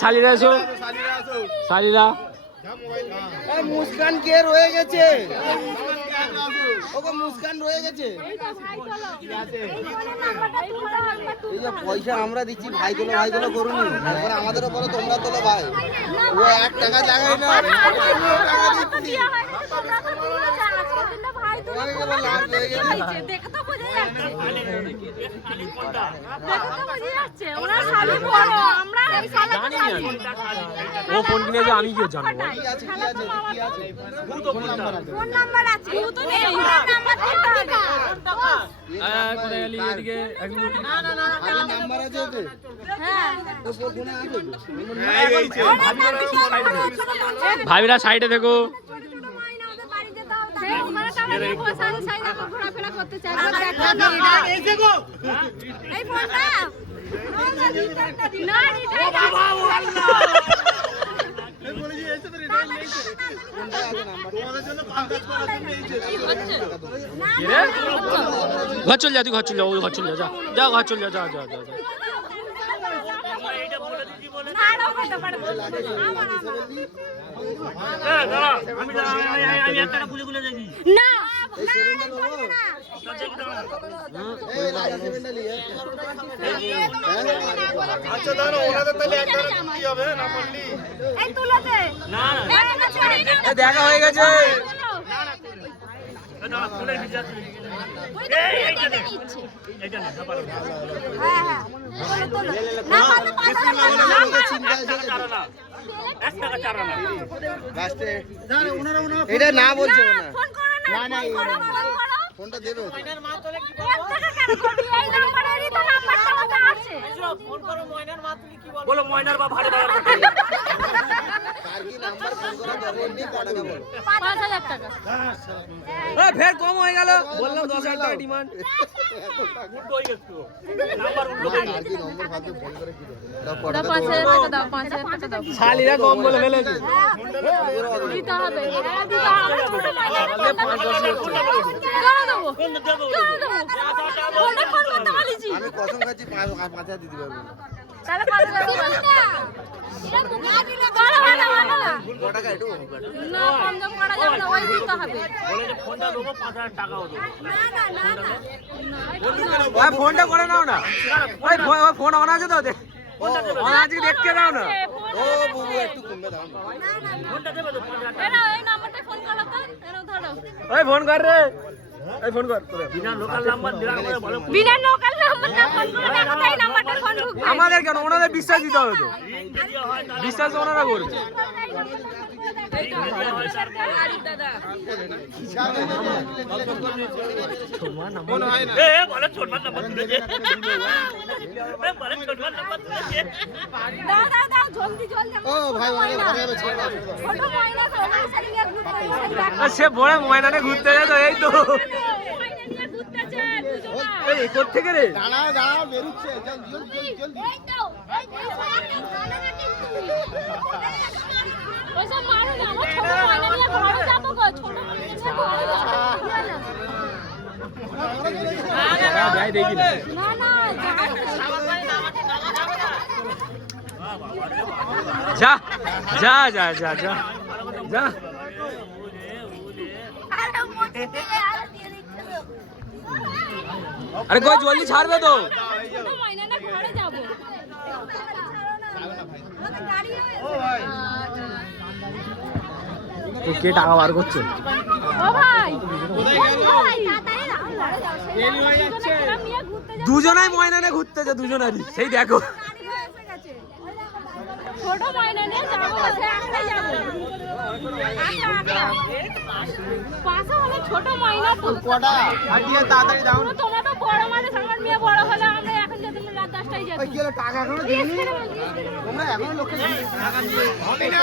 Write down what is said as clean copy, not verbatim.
শালিরা এসো, শালিরা। মুস্কান কে রয়ে গেছে? ওকে মুস্কান রয়ে গেছে। এই যে পয়সা আমরা দিচ্ছি, ভাই তোলো করুন, এবার আমাদেরও বলো তোমরা তোলো ভাই। ও 1 টাকা লাগাই না, টাকা দিচ্ছি। ও ফোন কিনেছে, আমি কি জানবো? ভাবিরা সাইডে দেখো। ঘোরাফেরা করতে চাই। ঘর চল যা, তুই ঘর চল যা, ওই ঘর চল যা, যা ঘর চল যা, যা যা যা। দেখা হয়ে গেছে। এটা না বলছে না, ফোনটা দেবে। বলো ময়নার বা ভাড়া ফের কম হয়ে গেল, বললাম 10,000 টাকা ডিমান্ড। শালিরা কম বলে ফেলেছে। আমি কসম খাচ্ছি 5,000 দিতে পারবো। ফোনটা করে নাও না, ফোন অন আছে তো, অন আছে দেখতে দাও না। ও বুবু একটু কমবে দাও। ওই ফোন কর রে, এই ফোন কর। বিনা লোকাল নাম্বার না ফোন করে একটাই নাম্বারটা ফোন ঢুকবে। আমাদের কেন, ওনাদের বিশ্বাস দিতে হবে তো, বিশ্বাস ওনারা করবে। সে বড় ময়নানে ঘুরতে যায় তো, এই তো থেকে রে দাঁড়াও বেরুচ্ছে। যা যা যা যা যা যা। আরে কই জলদি ছাড়বে তো। কে টাকা বার করছে? দুজনাই ময়নানে ঘুরতে যা, দুজনারই সেই দেখো। ছোট ময়না নিয়ে যাবো, পাশে হলো ছোট ময়না। কটা হাটিয়ে তাড়াতাড়ি দাও। তোমরা তো বড় মানুষ, আমার মেয়ে বড় হলে আমরা এখন যেতে রাত 10টায় যাবো। কি হলো, টাকা এখনো দিইনি? তোমরা এখনো লোককে টাকা দিয়ে হবে না।